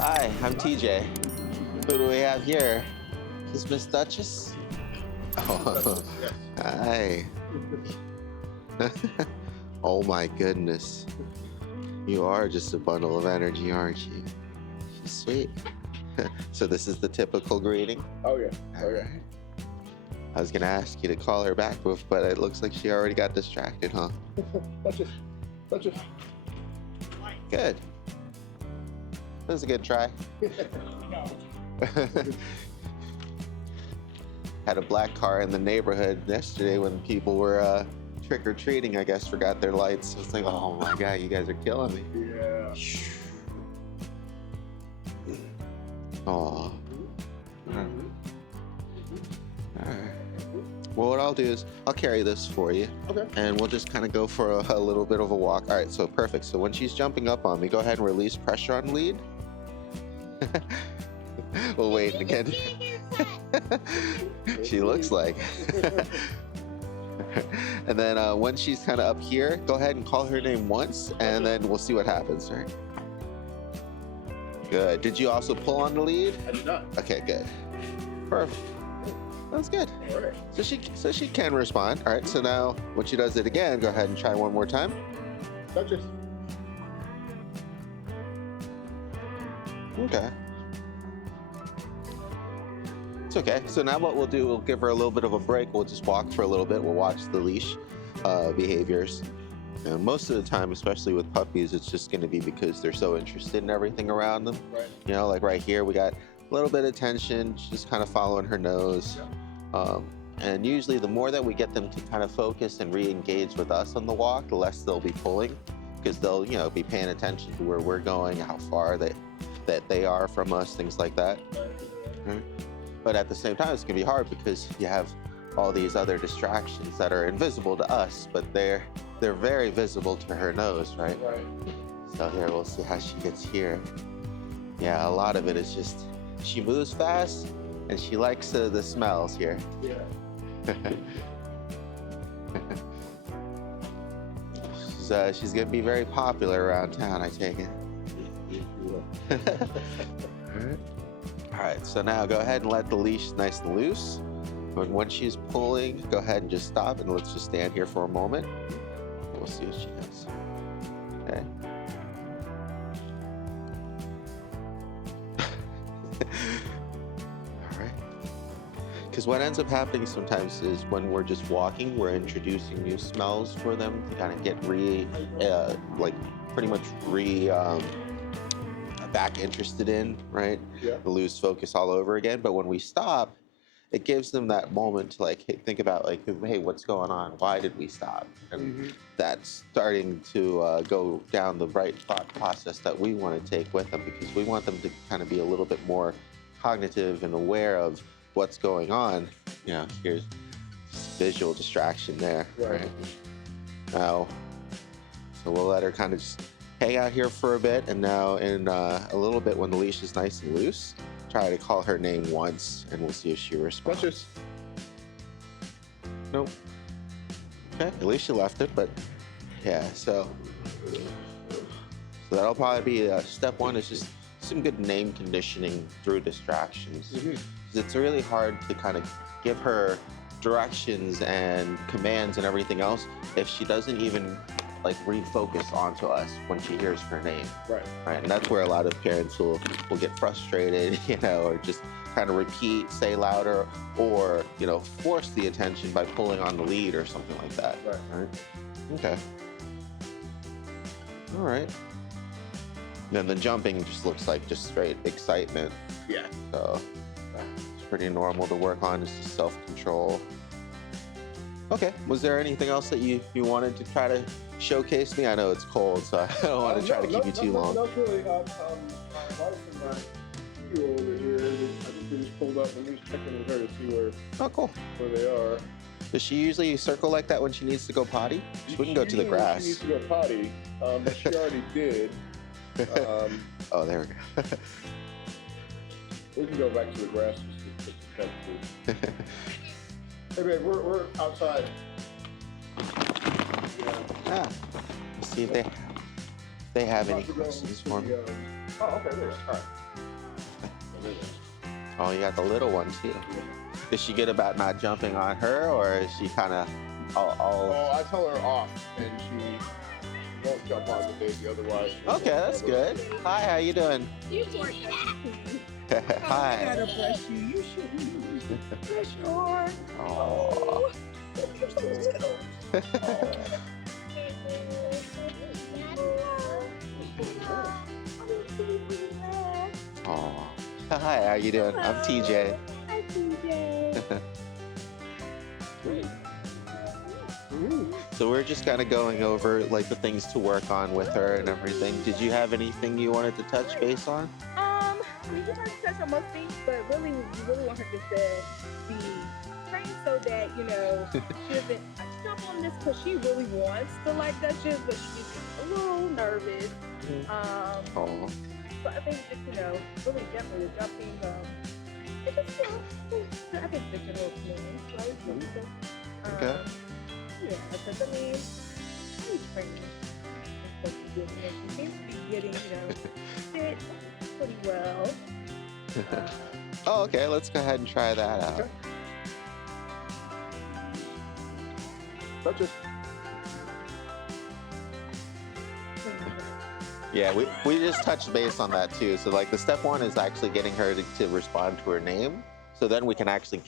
Hi, I'm TJ. Who do we have here? Is this Miss Duchess? Oh, hi. Oh my goodness. You are just a bundle of energy, aren't you? She's sweet. So this is the typical greeting? Oh yeah. Oh yeah. I was gonna ask you to call her back, but it looks like she already got distracted, huh? Duchess. Good. That was a good try. Had a black car in the neighborhood yesterday when people were trick-or-treating, I guess, forgot their lights. It's like, oh my God, you guys are killing me. Yeah. Aw. Alright. Well, what I'll do is I'll carry this for you. Okay. And we'll just kind of go for a little bit of a walk. All right, so perfect. So when she's jumping up on me, go ahead and release pressure on lead. We'll wait again. She looks like. And then when she's kind of up here, go ahead and call her name once, and then we'll see what happens, right? Good. Did you also pull on the lead? I did not. Okay, good. Perfect. That's good. All right. So she can respond. All right, so now when she does it again, go ahead and try one more time. Duchess. Okay. It's okay. So now what we'll do, we'll give her a little bit of a break. We'll just walk for a little bit. We'll watch the leash behaviors. And most of the time, especially with puppies, it's just going to be because they're so interested in everything around them. Right. You know, like right here, we got a little bit of tension. She's just kind of following her nose. Yeah. And usually the more that we get them to kind of focus and re-engage with us on the walk, the less they'll be pulling, because they'll, you know, be paying attention to where we're going, how far that they are from us, things like that. Right. But at the same time, it's gonna be hard because you have all these other distractions that are invisible to us, but they're very visible to her nose, right? Right. So here, we'll see how she gets here. Yeah, a lot of it is just, she moves fast and she likes the smells here. Yeah. She's gonna be very popular around town, I take it. All right, so now go ahead and let the leash nice and loose. When she's pulling, go ahead and just stop and let's just stand here for a moment. We'll see what she does. Okay. Because what ends up happening sometimes is when we're just walking, we're introducing new smells for them to kind of get back interested in, right? Yeah. Lose focus all over again. But when we stop, it gives them that moment to like think about like, hey, what's going on? Why did we stop? And that's starting to go down the right thought process that we want to take with them, because we want them to kind of be a little bit more cognitive and aware of what's going on. You know, here's visual distraction there. Right. Now, so we'll let her kind of just hang out here for a bit, and now in a little bit when the leash is nice and loose, try to call her name once and we'll see if she responds. Duchess. Nope. Okay, at least she left it, but yeah, so that'll probably be step one, is just some good name conditioning through distractions. It's really hard to kind of give her directions and commands and everything else if she doesn't even like refocus onto us when she hears her name. Right. Right. And that's where a lot of parents will get frustrated, you know, or just kind of repeat, say louder, or, you know, force the attention by pulling on the lead or something like that. Right. Okay. All right. Then the jumping just looks like just straight excitement. Yeah. So it's pretty normal to work on. It's just self-control. Okay. Was there anything else that you wanted to try to showcase me? I know it's cold, so I don't want to try to keep you too long. No, really. My wife and my 2-year-old are here. I think we just pulled up and just checking with her to see where they are. Does she usually circle like that when she needs to go potty? We can go to the grass. She needs to go potty, but she already did. Oh, there we go. We can go back to the grass just to check too. Hey, babe, we're outside. Yeah. Let's see if they. they have any About to go questions to for me. the, oh, okay, there you go. All right. There you go. Oh, you got the little one too. Is she good about not jumping on her, or is she kind of all? Oh, I tell her off, and she won't jump on the baby. Otherwise. Okay, that's good. Hi, how you doing? You weren't happy. Hi. I gotta brush you. You shouldn't. Brush your. Oh. You're so little. Oh. Hi, how you doing? I'm TJ. Hi, TJ. So we're just kind of going over like the things to work on with her and everything. Did you have anything you wanted to touch base on? We can touch on most things, but really, we really want her just to be trained so that, you know, she doesn't jump on this because she really wants to like Duchess, but she's a little nervous. Oh. So I think just, you know, really gently the jumping, it just, you know, I think the general feeling, right? Okay. Yeah, because I mean, she's training. She seems to be getting, you know, fit pretty well. Oh, okay. Let's go ahead and try that out. Okay. Duchess. Yeah, we just touched base on that too. So like the step one is actually getting her to respond to her name. So then we can actually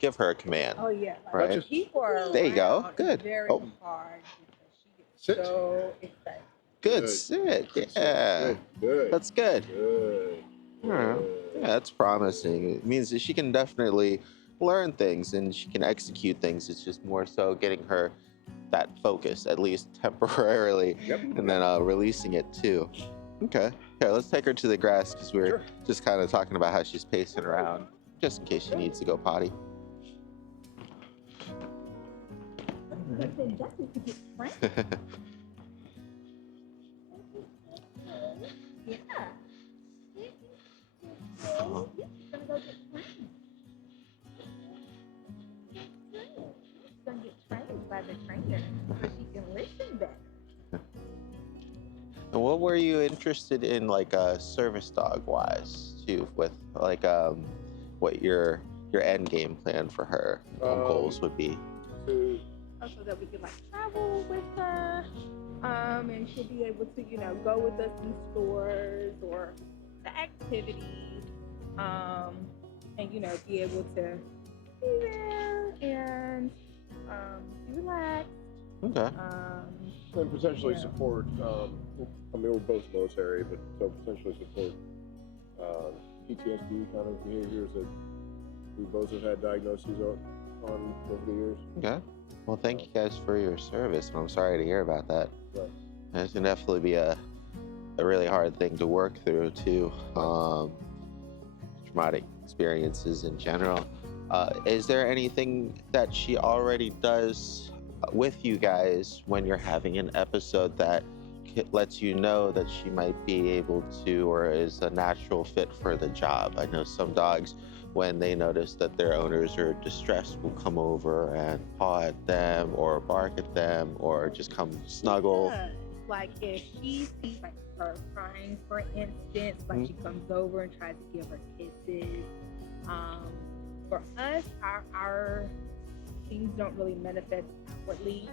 give her a command. Oh yeah, like, Right. keep her There you go. around Good. Very Oh. hard because she gets Sit. so excited. Good Good. sit. Good. Yeah. Good. That's good. Good. Yeah. Yeah, that's promising. It means that she can definitely learn things and she can execute things. It's just more so getting her that focus, at least temporarily, Yep. and then releasing it too. Okay. Okay, let's take her to the grass because we're Sure. just kind of talking about how she's pacing around, just in case she needs to go potty. But then Duchess to get trained. Yeah. Uh-huh. She's gonna go get trained. She's gonna get trained by the trainer so she can listen better. And what were you interested in, like service dog wise, too, with like what your end game plan for her goals would be? So that we can like travel with her, and she'll be able to, you know, go with us in stores or the activities, and you know, be able to be there and be relaxed. Okay. And potentially Yeah. support. I mean, we're both military, but so potentially support PTSD kind of behaviors that we both have had diagnoses on over the years. Okay. Well, thank you guys for your service, and I'm sorry to hear about that. Right. And it can definitely be a really hard thing to work through too. Traumatic experiences in general. Is there anything that she already does with you guys when you're having an episode that lets you know that she might be able to or is a natural fit for the job? I know some dogs, when they notice that their owners are distressed, will come over and paw at them or bark at them or just come snuggle. Yeah. Like if she sees like her crying, for instance, like she comes over and tries to give her kisses. For us, our things don't really manifest outwardly,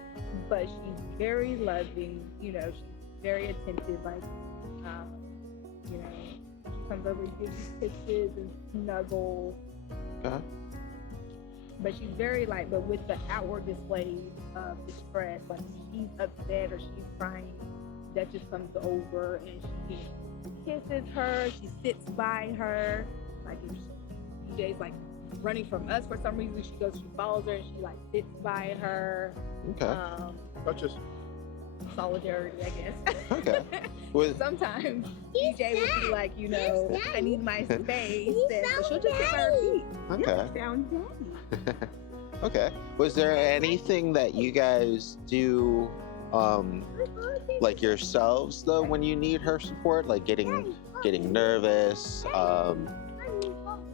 but she's very loving. You know, she's very attentive. Like, you know, she comes over and gives you kisses and snuggles. Okay. But she's very like, but with the outward displays of distress, like she's upset or she's crying, that just comes over and she kisses her. She sits by her. Like if DJ's like running from us for some reason, she follows her and she like sits by her. Okay. Duchess. Solidarity, I guess. Okay. With Sometimes DJ will be like, you know, I need my space, and so she'll just sit by her feet. Okay. Sound daddy. Okay. Was there anything that you guys do, like yourselves though, when you need her support, like getting nervous,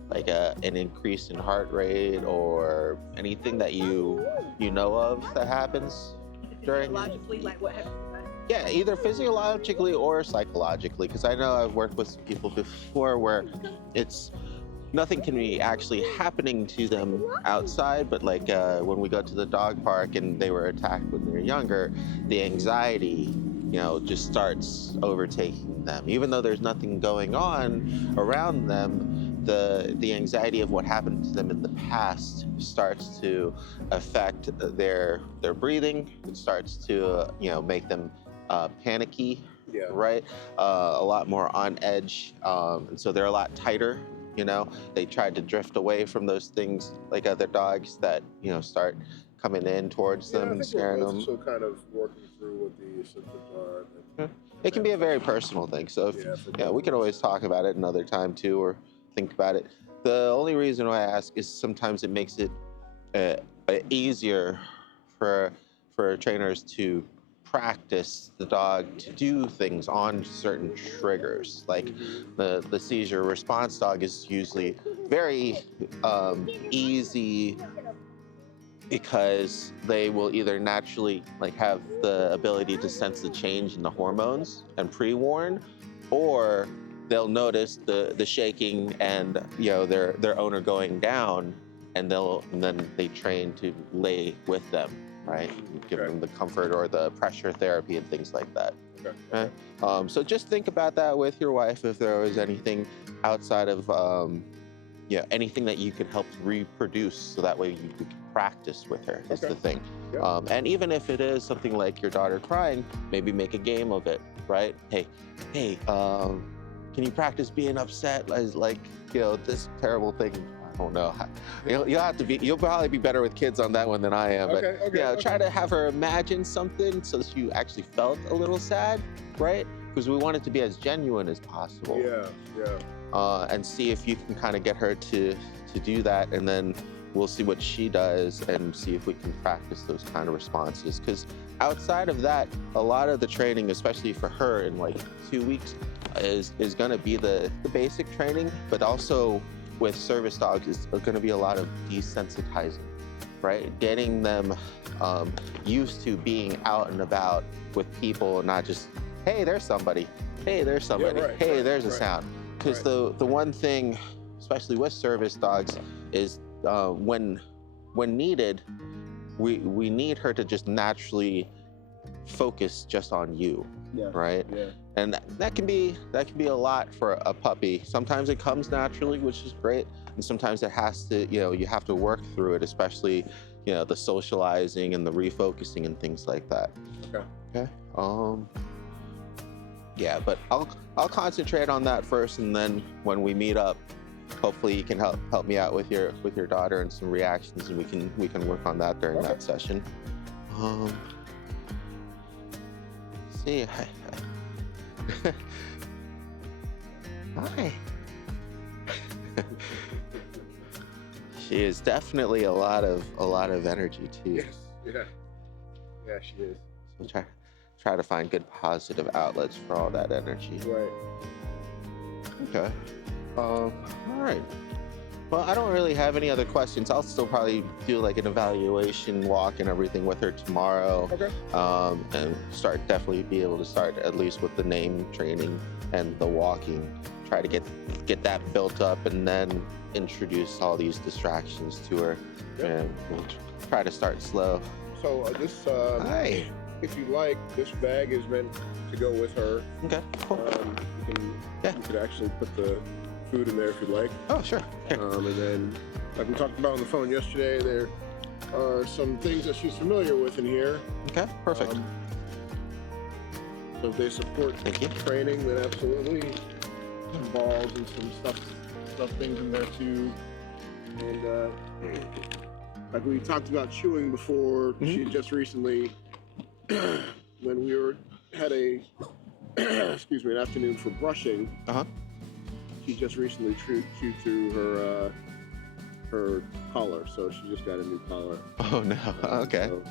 like an increase in heart rate, or anything that you know of that happens during? Logically, like what happens? Yeah, either physiologically or psychologically, because I know I've worked with some people before where it's nothing can be actually happening to them outside, but like when we go to the dog park and they were attacked when they were younger, the anxiety, just starts overtaking them. Even though there's nothing going on around them, the anxiety of what happened to them in the past starts to affect their breathing. It starts to make them panicky, Yeah. right? A lot more on edge, and so they're a lot tighter. They tried to drift away from those things like other dogs that start coming in towards them and scaring them. So kind of working through what the symptoms are. Yeah. It can be a very personal thing. So we can always talk about it another time too, or think about it. The only reason why I ask is sometimes it makes it easier for trainers to practice the dog to do things on certain triggers. Like the seizure response dog is usually very easy because they will either naturally have the ability to sense the change in the hormones and pre-warn, or they'll notice the shaking and their owner going down, and then they train to lay with them, right? Give them the comfort or the pressure therapy and things like that. Okay. So just think about that with your wife, if there was anything outside of anything that you could help reproduce, so that way you could practice with her is the thing. Yeah. And even if it is something like your daughter crying, maybe make a game of it, right? Hey, can you practice being upset as this terrible thing? I don't know. You'll probably be better with kids on that one than I am. But try to have her imagine something so that you actually felt a little sad, right? Because we want it to be as genuine as possible. Yeah. And see if you can kind of get her to do that, and then we'll see what she does and see if we can practice those kind of responses. Because outside of that, a lot of the training, especially for her in 2 weeks, is going to be the basic training, but also with service dogs is going to be a lot of desensitizing, right? Getting them used to being out and about with people and not just, hey, there's somebody. Hey, there's somebody. There's a sound. Because the one thing, especially with service dogs, is when needed, we need her to just naturally focus just on you, right? Yeah. And that can be a lot for a puppy. Sometimes it comes naturally, which is great, and sometimes it has to, you have to work through it, especially the socializing and the refocusing and things like that. Okay. Yeah, but I'll concentrate on that first, and then when we meet up, hopefully you can help me out with your daughter and some reactions, and we can work on that during that session. See. Hi. She is definitely a lot of energy too. Yes. Yeah, she is. So try to find good positive outlets for all that energy. Right. Okay. All right. Well, I don't really have any other questions. I'll still probably do an evaluation walk and everything with her tomorrow. Okay. And definitely be able to start at least with the name training and the walking. Try to get that built up, and then introduce all these distractions to her. Yep. And we'll try to start slow. So this, Hi. if you like, this bag is meant to go with her. Okay. Cool. You could actually put the food in there if you'd like. Oh, sure. And then, like we talked about on the phone yesterday, there are some things that she's familiar with in here. Okay. Perfect. So if they support training, then absolutely. Some balls and some stuff things in there too. And like we talked about chewing before, she just recently, when we had an afternoon for brushing. She just recently chewed through her collar, so she just got a new collar. Oh no! Okay. So,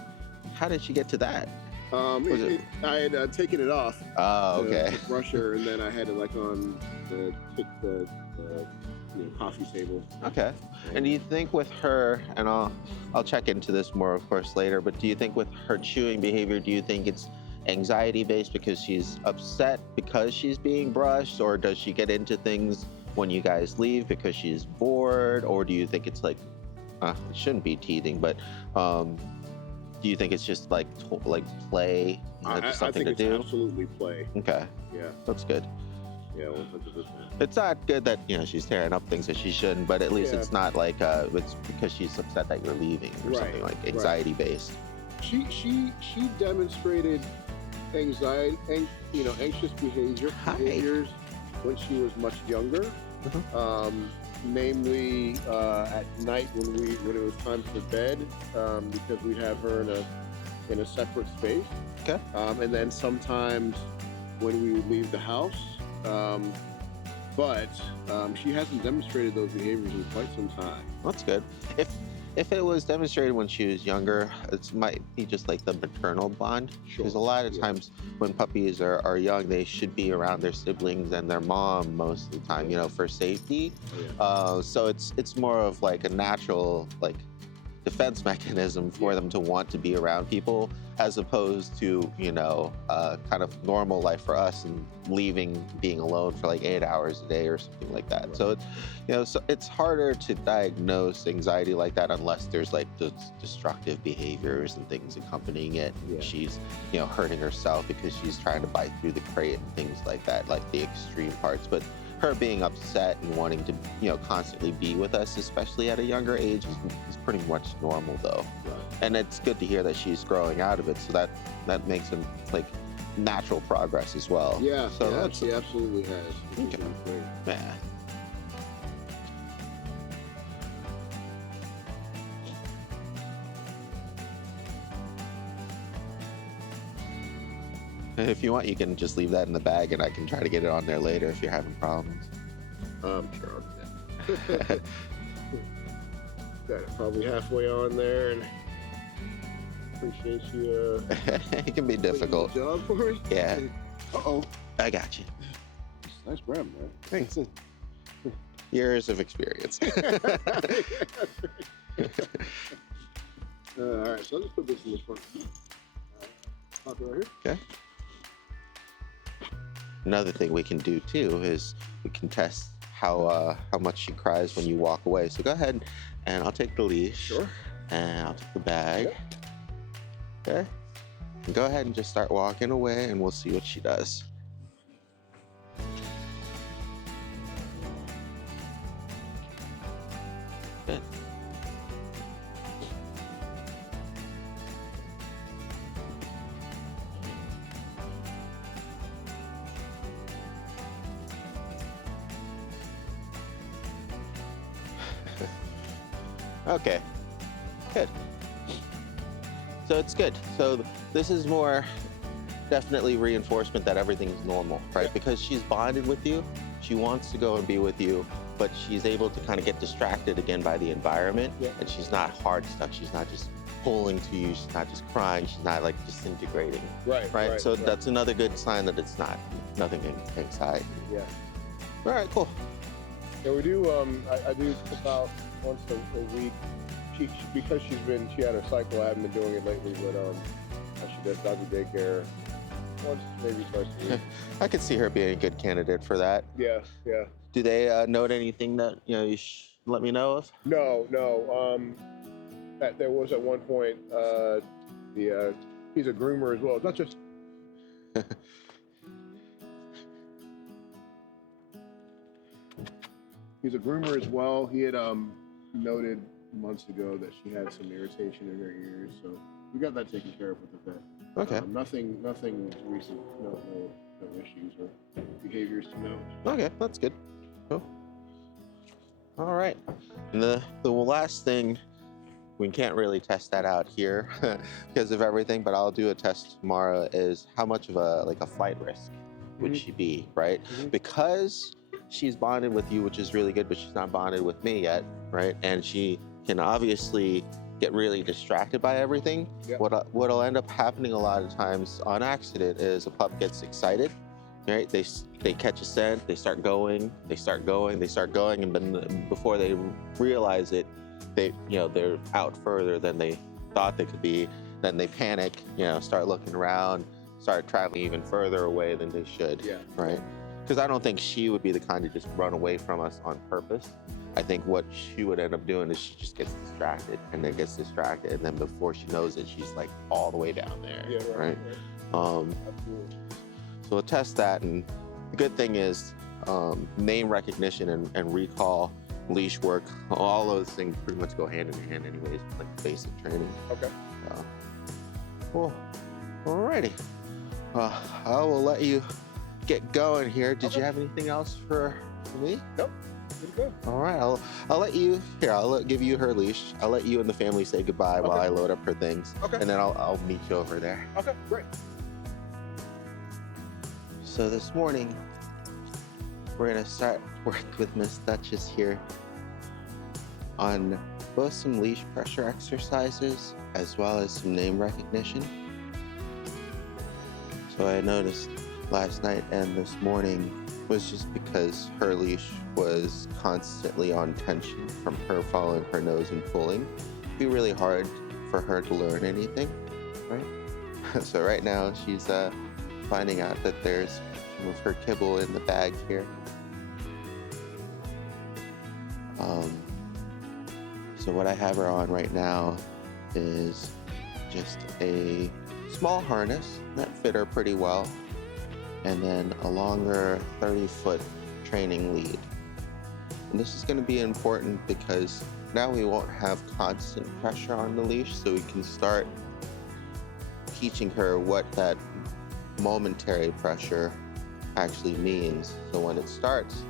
how did she get to that? I had taken it off. Oh, okay. To brush her, and then I had it on the coffee table. Okay. And do you think with her, and I'll check into this more, of course, later, but do you think with her chewing behavior, do you think it's anxiety based because she's upset because she's being brushed, or does she get into things when you guys leave because she's bored, or do you think it's like it shouldn't be teething, but do you think it's just like play, just something I think to do? it's absolutely play. Okay, Yeah, that's good. yeah, 100%. It's not good that she's tearing up things that she shouldn't, but at least Yeah. it's not like it's because she's upset that you're leaving or Right, something like right. anxiety based. She demonstrated anxiety, anxious behaviors when she was much younger. Namely at night when it was time for bed, because we'd have her in a separate space. Okay. And then sometimes when we would leave the house. But she hasn't demonstrated those behaviors in quite some time. That's good. If it was demonstrated when she was younger, it might be just like the maternal bond. Sure. Because a lot of times when puppies are young, they should be around their siblings and their mom most of the time, for safety. Oh, yeah. So it's more of like a natural defense mechanism for them to want to be around people, as opposed to kind of normal life for us and being alone for like 8 hours a day or something like that. Right. So it's harder to diagnose anxiety like that unless there's like the destructive behaviors and things accompanying it. Yeah. She's hurting herself because she's trying to bite through the crate and things like that, like the extreme parts. But her being upset and wanting to constantly be with us, especially at a younger age, is pretty much normal though. Right. And it's good to hear that she's growing out of it, so that makes him like natural progress as well. Yeah, so she absolutely has. Okay. Yeah. If you want, you can just leave that in the bag, and I can try to get it on there later if you're having problems. Sure. Got it probably halfway on there, and appreciate you. It can be difficult. Job for me. Yeah. Uh-oh. I got you. Nice grab, man. Thanks. Years of experience. All right, so I'll just put this in this front. Pop it right here. Okay. Another thing we can do too is we can test how much she cries when you walk away. So go ahead and I'll take the leash. Sure. And I'll take the bag. Okay. And go ahead and just start walking away, and we'll see what she does. Good. Okay, good. So it's good. So this is more definitely reinforcement that everything's normal, right? Yeah. Because she's bonded with you, she wants to go and be with you, but she's able to kind of get distracted again by the environment, and she's not hard stuck. She's not just pulling to you. She's not just crying. She's not like disintegrating. Right. So that's another good sign that it's not nothing anxiety. Yeah. All right. Cool. Yeah, we do. I do about once a week. Because she had her cycle. I haven't been doing it lately, but she does doggy daycare once, maybe twice a week. I could see her being a good candidate for that. Yeah. Do they note anything that you let me know of? No. That there was at one point. He's a groomer as well. It's not just. He's a groomer as well. He had noted months ago that she had some irritation in her ears, so we got that taken care of with the vet. Okay. Nothing recent. No issues or behaviors to note. Okay, that's good. Cool. All right. And the last thing, we can't really test that out here because of everything, but I'll do a test tomorrow, is how much of a flight risk would she be, right? Because she's bonded with you, which is really good, but she's not bonded with me yet, right? And she can obviously get really distracted by everything. Yep. What'll end up happening a lot of times on accident is a pup gets excited, right? They catch a scent, they start going, and then before they realize it, they're out further than they thought they could be. Then they panic, start looking around, start traveling even further away than they should. Yeah. Right? Because I don't think she would be the kind to just run away from us on purpose. I think what she would end up doing is she just gets distracted, and then before she knows it, she's like all the way down there. Yeah, right. Absolutely. So we'll test that, and the good thing is name recognition and recall, leash work, all those things pretty much go hand in hand anyways, like basic training. Okay. Cool. Alrighty. I will let you get going here. Did you have anything else for me? Nope. Good. All right. I'll let you here. Give you her leash. I'll let you and the family say goodbye while I load up her things. Okay. And then I'll meet you over there. Okay. Great. So this morning, we're gonna start work with Miss Duchess here on both some leash pressure exercises as well as some name recognition. So I noticed last night and this morning was just because her leash was constantly on tension from her following her nose and pulling. It'd be really hard for her to learn anything, right? So right now she's finding out that there's some of her kibble in the bag here. So what I have her on right now is just a small harness that fit her pretty well, and then a longer 30-foot training lead. And this is going to be important because now we won't have constant pressure on the leash, so we can start teaching her what that momentary pressure actually means. So when it starts,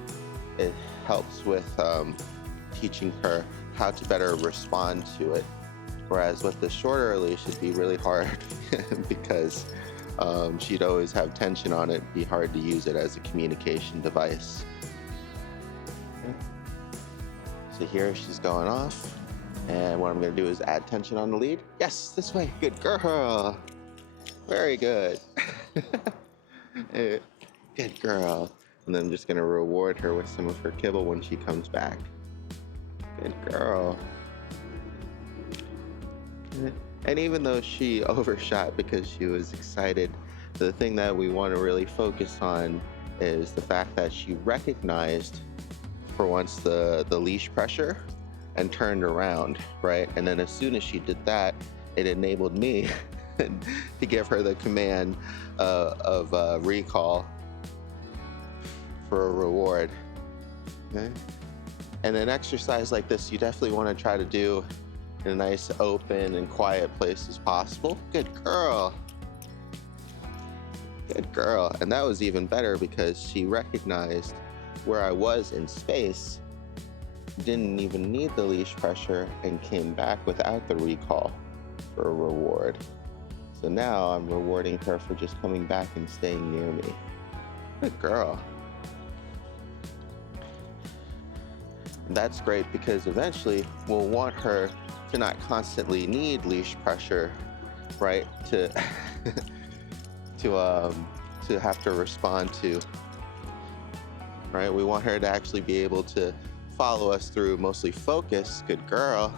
it helps with teaching her how to better respond to it. Whereas with the shorter leash, it'd be really hard because she'd always have tension on it. It'd be hard to use it as a communication device. Okay. So here she's going off, and what I'm going to do is add tension on the lead. Yes, this way. Good girl. Very good. Good girl. And then I'm just going to reward her with some of her kibble when she comes back. Good girl. And even though she overshot because she was excited, the thing that we want to really focus on is the fact that she recognized for once the leash pressure and turned around, right? And then as soon as she did that, it enabled me to give her the command of recall for a reward. Okay? And an exercise like this, you definitely want to try to do in a nice, open, and quiet place as possible. Good girl. Good girl. And that was even better because she recognized where I was in space, didn't even need the leash pressure, and came back without the recall for a reward. So now I'm rewarding her for just coming back and staying near me. Good girl. And that's great because eventually we'll want her to not constantly need leash pressure, right? To have to respond to, right? We want her to actually be able to follow us through mostly focus. Good girl.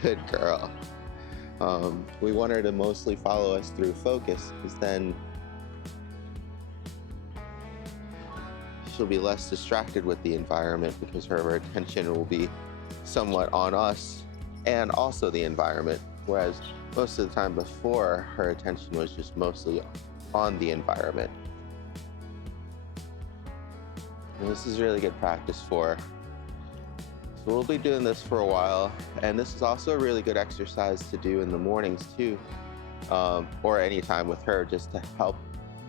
Good girl. We want her to mostly follow us through focus because then she'll be less distracted with the environment because her attention will be somewhat on us and also the environment, whereas most of the time before, her attention was just mostly on the environment. And this is really good practice for her. So we'll be doing this for a while, and this is also a really good exercise to do in the mornings too, or anytime with her, just to help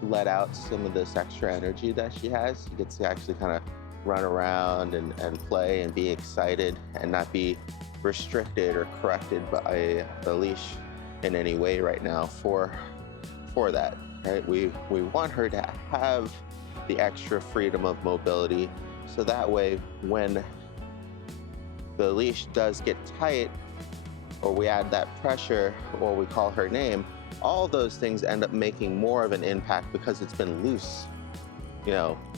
let out some of this extra energy that she has. She gets to actually kind of run around and play and be excited and not be restricted or corrected by the leash in any way right now for that, right? We want her to have the extra freedom of mobility, so that way when the leash does get tight, or we add that pressure, or we call her name, all those things end up making more of an impact because it's been loose,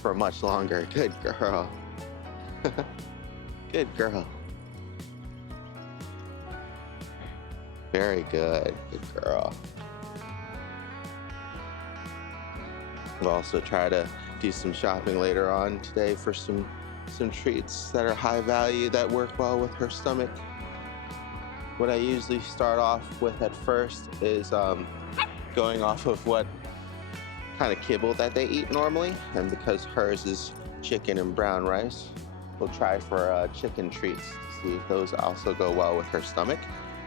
for much longer. Good girl. Good girl. Very good. Good girl. We'll also try to do some shopping later on today for some treats that are high value that work well with her stomach. What I usually start off with at first is going off of what kind of kibble that they eat normally, and because hers is chicken and brown rice, we'll try for chicken treats to see if those also go well with her stomach.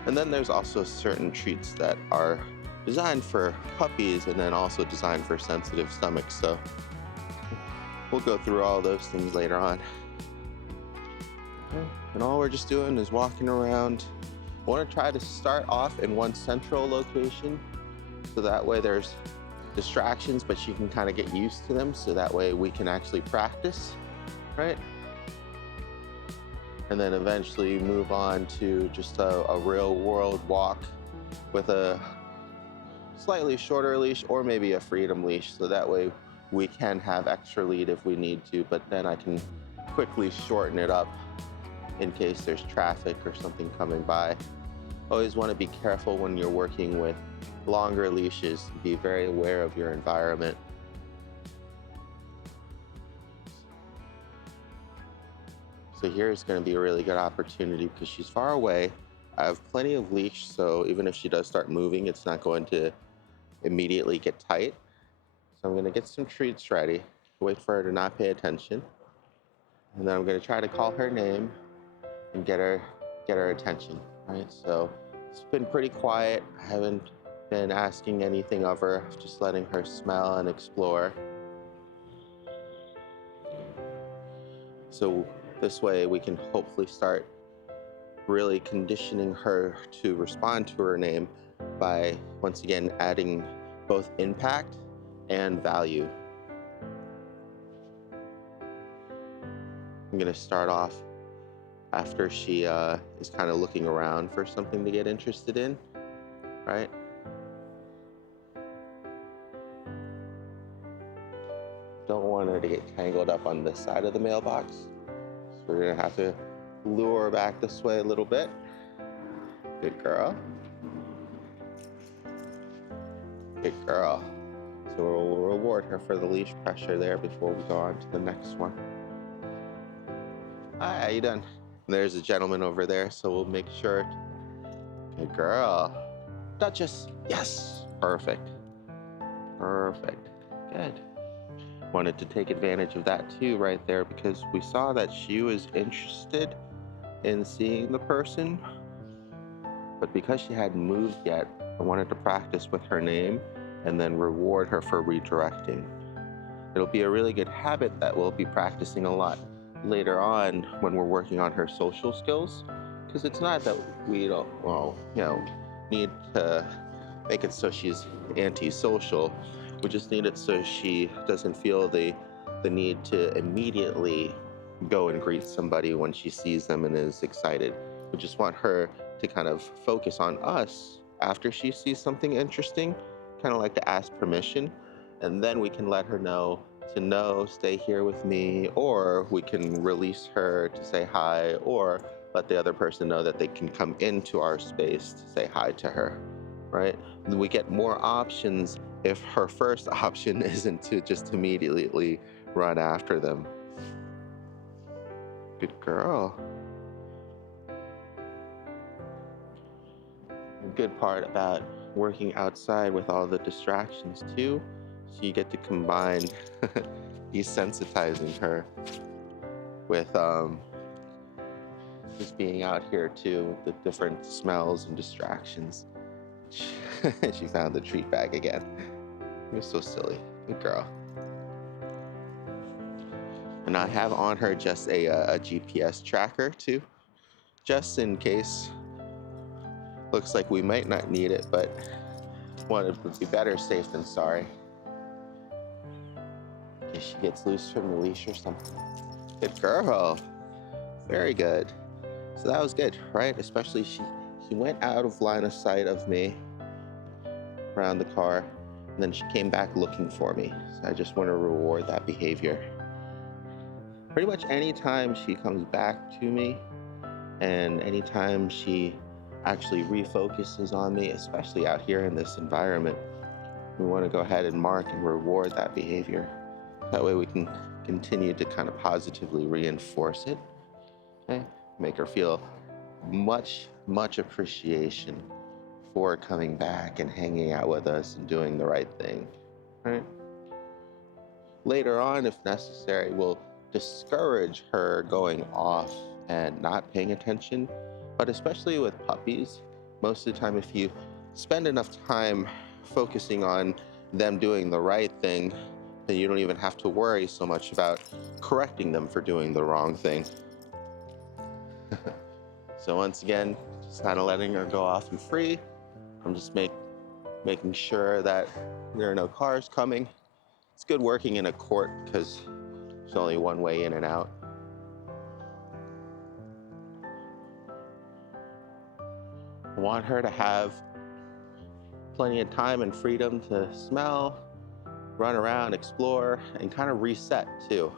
And then there's also certain treats that are designed for puppies and then also designed for sensitive stomachs, so we'll go through all those things later on. And all we're just doing is walking around. I want to try to start off in one central location, so that way there's distractions, but she can kind of get used to them, so that way we can actually practice, right? And then eventually move on to just a real world walk with a slightly shorter leash or maybe a freedom leash, so that way we can have extra lead if we need to, but then I can quickly shorten it up in case there's traffic or something coming by. Always want to be careful when you're working with longer leashes. Be very aware of your environment. So here's going to be a really good opportunity because she's far away. I have plenty of leash, so even if she does start moving, it's not going to immediately get tight. So I'm going to get some treats ready, wait for her to not pay attention, and then I'm going to try to call her name and get her attention, right? So it's been pretty quiet. I haven't been asking anything of her, just letting her smell and explore. So this way we can hopefully start really conditioning her to respond to her name by, once again, adding both impact and value. I'm gonna start off after she is kind of looking around for something to get interested in, right? Don't want her to get tangled up on this side of the mailbox. So we're gonna have to lure her back this way a little bit. Good girl. Good girl. So we'll reward her for the leash pressure there before we go on to the next one. Hi, how you doing? There's a gentleman over there, so we'll make sure. Good girl. Duchess. Yes. Perfect. Perfect. Good. Wanted to take advantage of that too right there because we saw that she was interested in seeing the person, but because she hadn't moved yet, I wanted to practice with her name and then reward her for redirecting. It'll be a really good habit that we'll be practicing a lot later on when we're working on her social skills, because it's not that we don't, need to make it so she's antisocial. We just need it so she doesn't feel the need to immediately go and greet somebody when she sees them and is excited. We just want her to kind of focus on us after she sees something interesting, kind of like to ask permission, and then we can let her know to no, stay here with me, or we can release her to say hi, or let the other person know that they can come into our space to say hi to her, right? We get more options if her first option isn't to just immediately run after them. Good girl. The good part about working outside with all the distractions too, so you get to combine desensitizing her with just being out here too with the different smells and distractions. She found the treat bag again. You're so silly. Good girl. And I have on her just a GPS tracker too, just in case. Looks like we might not need it, but it would be better safe than sorry. In case she gets loose from the leash or something. Good girl. Very good. So that was good, right? Especially she went out of line of sight of me around the car, and then she came back looking for me. So I just want to reward that behavior. Pretty much anytime she comes back to me, and anytime she actually refocuses on me, especially out here in this environment, we want to go ahead and mark and reward that behavior. That way we can continue to kind of positively reinforce it. Okay? Make her feel much appreciation for coming back and hanging out with us and doing the right thing. Right? Later on, if necessary, we'll discourage her going off and not paying attention. But especially with puppies, most of the time, if you spend enough time focusing on them doing the right thing, then you don't even have to worry so much about correcting them for doing the wrong thing. So once again, just kind of letting her go off and free. I'm just making sure that there are no cars coming. It's good working in a court because there's only one way in and out. I want her to have plenty of time and freedom to smell, run around, explore, and kind of reset too.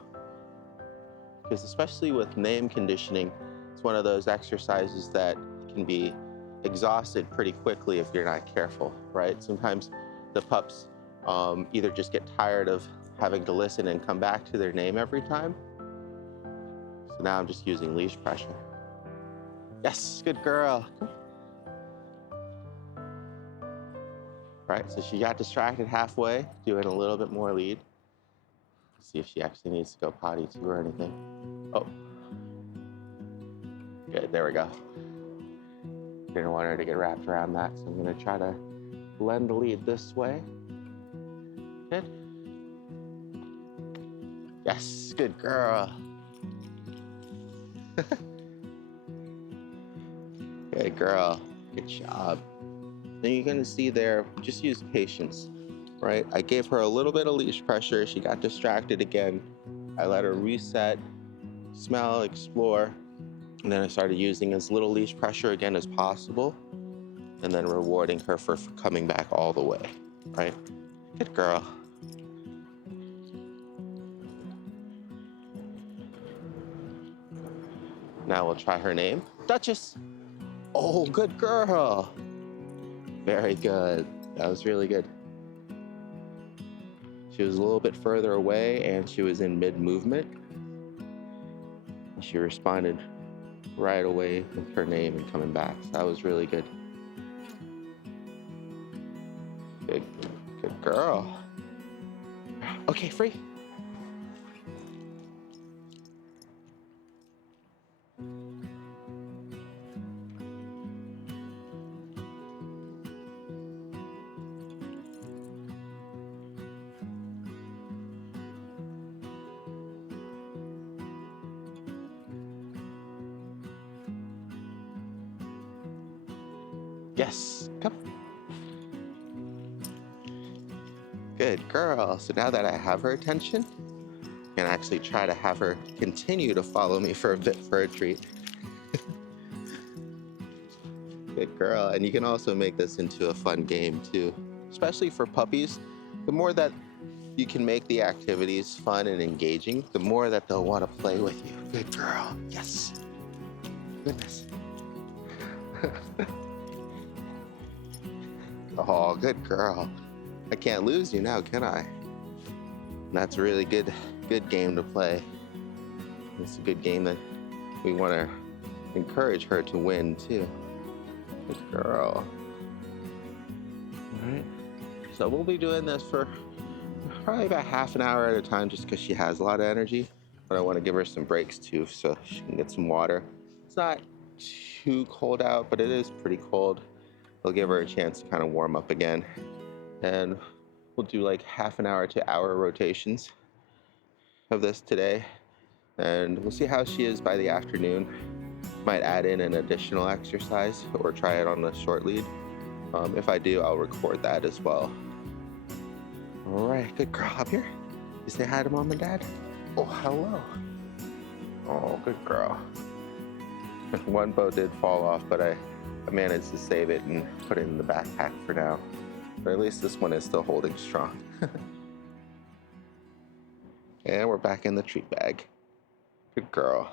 Because especially with name conditioning, it's one of those exercises that can be exhausted pretty quickly if you're not careful, right? Sometimes the pups either just get tired of having to listen and come back to their name every time. So now I'm just using leash pressure. Yes, good girl. Right, so she got distracted halfway, doing a little bit more lead. See if she actually needs to go potty too or anything. Oh, good, there we go. Didn't want her to get wrapped around that, so I'm gonna try to lend the lead this way. Good. Yes, good girl. Good girl, good job. Then you're gonna see there, just use patience, right? I gave her a little bit of leash pressure. She got distracted again. I let her reset, smell, explore. And then I started using as little leash pressure again as possible. And then rewarding her for coming back all the way, right? Good girl. Now we'll try her name, Duchess. Oh, good girl. Very good. That was really good. She was a little bit further away and she was in mid-movement. She responded right away with her name and coming back. So that was really good. Good girl. Okay, free. Yes, come. Good girl. So now that I have her attention, I can actually try to have her continue to follow me for a bit for a treat. Good girl. And you can also make this into a fun game too, especially for puppies. The more that you can make the activities fun and engaging, the more that they'll want to play with you. Good girl. Yes. Goodness. Oh, good girl. I can't lose you now, can I? And that's a really good game to play. It's a good game that we want to encourage her to win too. Good girl. All right. So we'll be doing this for probably about half an hour at a time just because she has a lot of energy. But I want to give her some breaks too so she can get some water. It's not too cold out, but it is pretty cold. We'll give her a chance to kind of warm up again. And we'll do like half an hour to hour rotations of this today. And we'll see how she is by the afternoon. Might add in an additional exercise or try it on a short lead. If I do, I'll record that as well. All right, good girl. Up here. You say hi to mom and dad? Oh, hello. Oh, good girl. One bow did fall off, but I managed to save it and put it in the backpack for now. But at least this one is still holding strong. And we're back in the treat bag. Good girl.